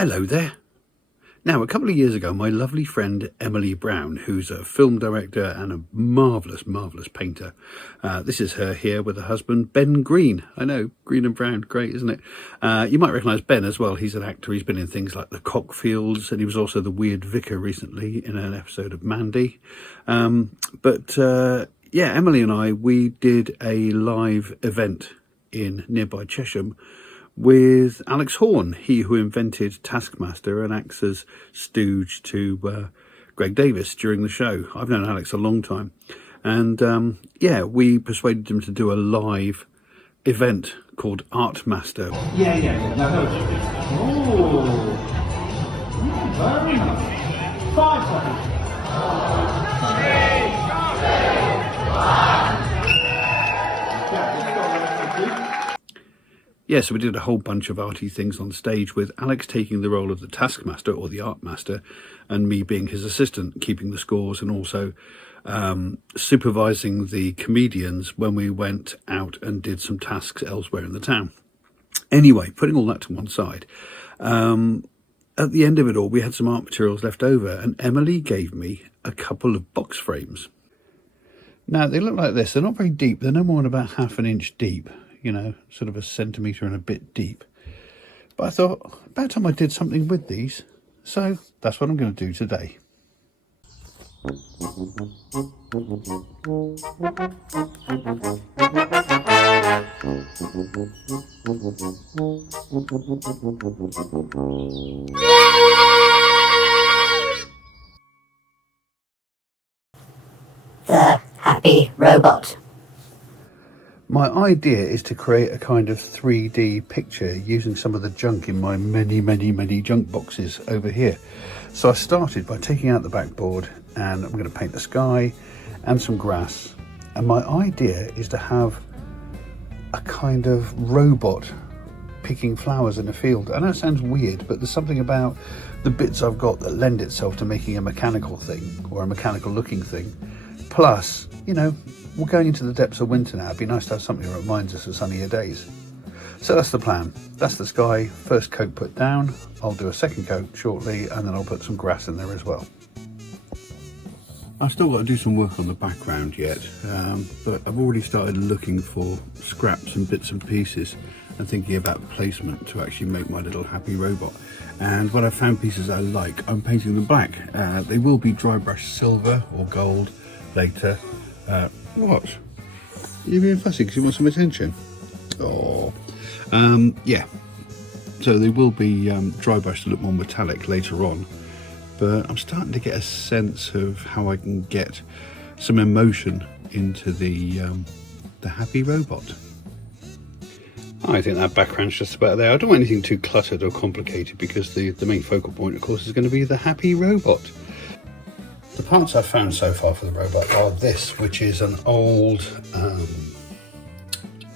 Hello there. Now, a couple of years ago, my lovely friend Emily Brown, who's a film director and a marvellous painter, this is her here with her husband, Ben Green. I know, green and brown, great, isn't it? You might recognise Ben as well. He's an actor. He's been in things like The Cockfields, and he was also the Weird Vicar recently in an episode of Mandy. Yeah, Emily and I, we did a live event in nearby Chesham with Alex Horne, he who invented Taskmaster and acts as stooge to Greg Davis during the show. I've known Alex a long time. And yeah, we persuaded him to do a live event called Art Master. Yeah. No. Oh, very nice. 5 seconds. 3, 2, 1. Yeah, so we did a whole bunch of arty things on stage with Alex taking the role of the Taskmaster or the Art Master and me being his assistant, keeping the scores and also supervising the comedians when we went out and did some tasks elsewhere in the town. Anyway, putting all that to one side, at the end of it all, we had some art materials left over and Emily gave me a couple of box frames. Now, they look like this. They're not very deep. They're no more than about ½ an inch deep. You know, sort of a centimetre and a bit deep. But I thought, about time I did something with these. So that's what I'm going to do today. The Happy Robot. My idea is to create a kind of 3D picture using some of the junk in my many junk boxes over here. So I started by taking out the backboard and I'm going to paint the sky and some grass. And my idea is to have a kind of robot picking flowers in a field. I know it sounds weird, but there's something about the bits I've got that lend itself to making a mechanical thing or a mechanical looking thing. Plus, you know, we're going into the depths of winter now. It'd be nice to have something that reminds us of sunnier days. So that's the plan. That's the sky. First coat put down. I'll do a second coat shortly and then I'll put some grass in there as well. I've still got to do some work on the background yet, but I've already started looking for scraps and bits and pieces and thinking about placement to actually make my little happy robot. And when I've found pieces I like, I'm painting them black. They will be dry brush silver or gold later. What? You're being fussy because you want some attention? Oh, yeah. So they will be dry brushed to look more metallic later on. But I'm starting to get a sense of how I can get some emotion into the happy robot. I think that background's just about there. I don't want anything too cluttered or complicated because the main focal point, of course, is going to be the happy robot. The parts I've found so far for the robot are this, which is an old,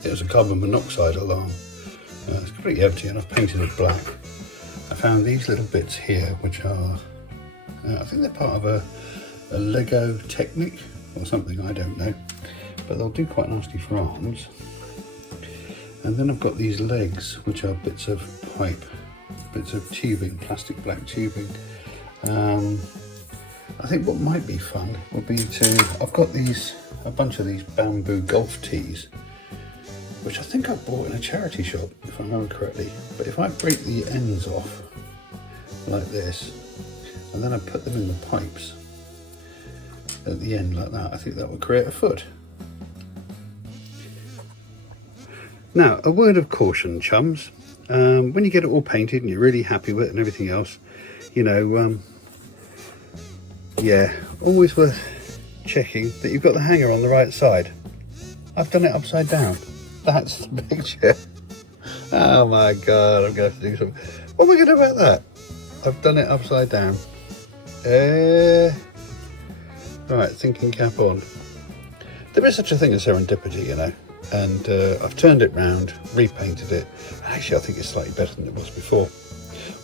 it was a carbon monoxide alarm. It's completely empty and I've painted it black. I found these little bits here, which are, I think they're part of a Lego Technic or something, I don't know. But they'll do quite nicely for arms. And then I've got these legs, which are bits of pipe, bits of tubing, plastic black tubing. I think what might be fun would be I've got a bunch of these bamboo golf tees, which I think I bought in a charity shop, if I remember correctly. But if I break the ends off like this, and then I put them in the pipes at the end like that, I think that would create a foot. Now, a word of caution, chums. When you get it all painted and you're really happy with it and everything else, you know, yeah, always worth checking that you've got the hanger on the right side. I've done it upside down. That's the picture. Oh my God, I'm going to have to do something. What am I going to do about that? I've done it upside down. Right, thinking cap on. There is such a thing as serendipity, you know, and I've turned it round, repainted it, and actually I think it's slightly better than it was before.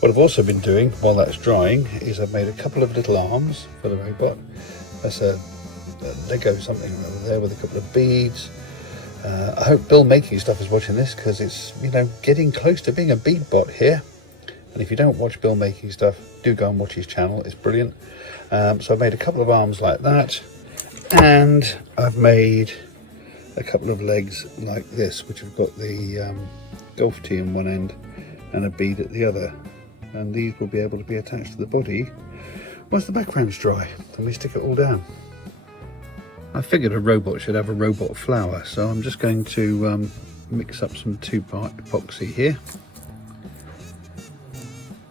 What I've also been doing while that's drying is I've made a couple of little arms for the robot. That's a Lego something over there with a couple of beads. I hope Bill Making Stuff is watching this because it's, you know, getting close to being a bead bot here. And if you don't watch Bill making stuff, do go and watch his channel, it's brilliant. So I've made a couple of arms like that, and I've made a couple of legs like this, which have got the golf tee in one end and a bead at the other, and these will be able to be attached to the body once the background's dry and we stick it all down. I figured a robot should have a robot flower, so I'm just going to mix up some 2-part epoxy here.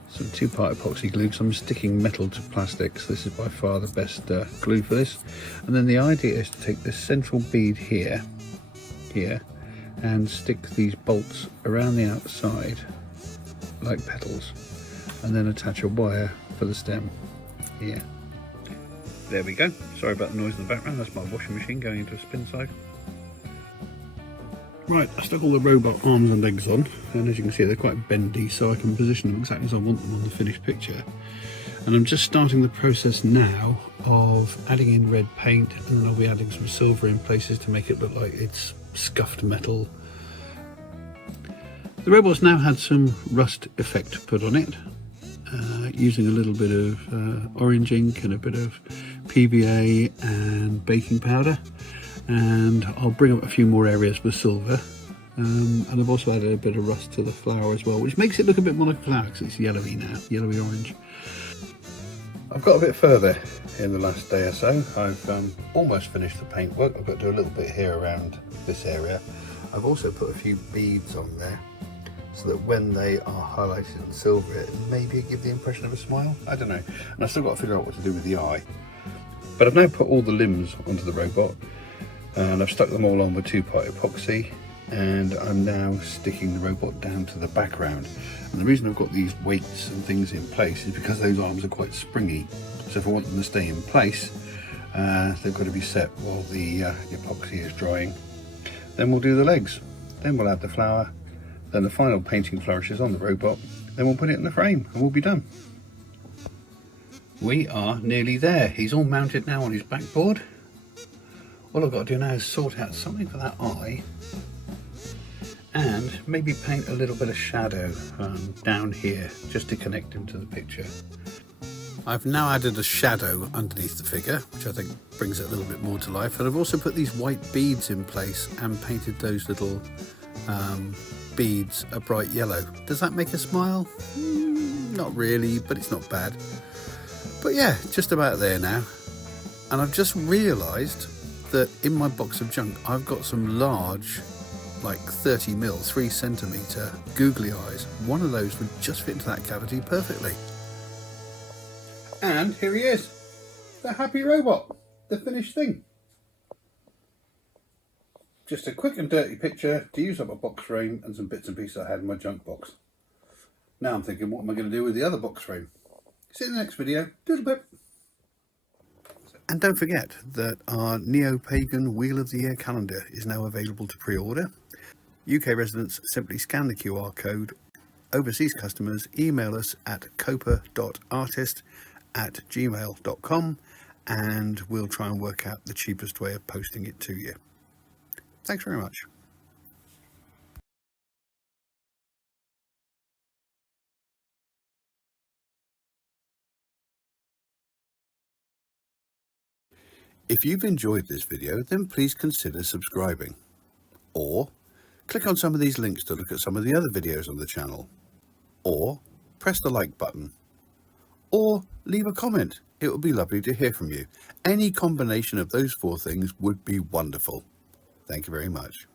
Some 2-part epoxy glue, because I'm sticking metal to plastic, so this is by far the best glue for this. And then the idea is to take this central bead here, and stick these bolts around the outside like petals, and then attach a wire for the stem here. There we go. Sorry about the noise in the background, that's my washing machine going into a spin cycle. Right, I stuck all the robot arms and legs on, and as you can see they're quite bendy, so I can position them exactly as I want them on the finished picture. And I'm just starting the process now of adding in red paint, and then I'll be adding some silver in places to make it look like it's scuffed metal. The robot's now had some rust effect put on it, using a little bit of orange ink and a bit of PVA and baking powder. And I'll bring up a few more areas with silver, and I've also added a bit of rust to the flower as well, which makes it look a bit more like a flower because it's yellowy now, yellowy orange. I've got a bit further in the last day or so. I've almost finished the paintwork. I've got to do a little bit here around this area. I've also put a few beads on there so that when they are highlighted in silver, maybe give the impression of a smile. I don't know. And I've still got to figure out what to do with the eye. But I've now put all the limbs onto the robot, and I've stuck them all on with 2-part epoxy, and I'm now sticking the robot down to the background. And the reason I've got these weights and things in place is because those arms are quite springy, so if I want them to stay in place, they've got to be set while the epoxy is drying. Then we'll do the legs, then we'll add the flower, then the final painting flourishes on the robot, then we'll put it in the frame and we'll be done. We are nearly there. He's all mounted now on his backboard. All I've got to do now is sort out something for that eye, and maybe paint a little bit of shadow down here just to connect him to the picture. I've now added a shadow underneath the figure, which I think brings it a little bit more to life, and I've also put these white beads in place and painted those little beads a bright yellow. Does that make a smile? Not really, but it's not bad. But yeah, just about there now. And I've just realised that in my box of junk I've got some large, like 30mm, 3cm googly eyes. One of those would just fit into that cavity perfectly. And here he is, the happy robot, the finished thing. Just a quick and dirty picture to use up a box frame and some bits and pieces I had in my junk box. Now I'm thinking, what am I going to do with the other box frame? See you in the next video. Doodle bit. And don't forget that our Neo-Pagan Wheel of the Year calendar is now available to pre-order. UK residents simply scan the QR code. Overseas customers email us at copa.artist@gmail.com, and we'll try and work out the cheapest way of posting it to you. Thanks very much. If you've enjoyed this video, then please consider subscribing, or click on some of these links to look at some of the other videos on the channel, or press the like button, or leave a comment. It would be lovely to hear from you. Any combination of those 4 things would be wonderful. Thank you very much.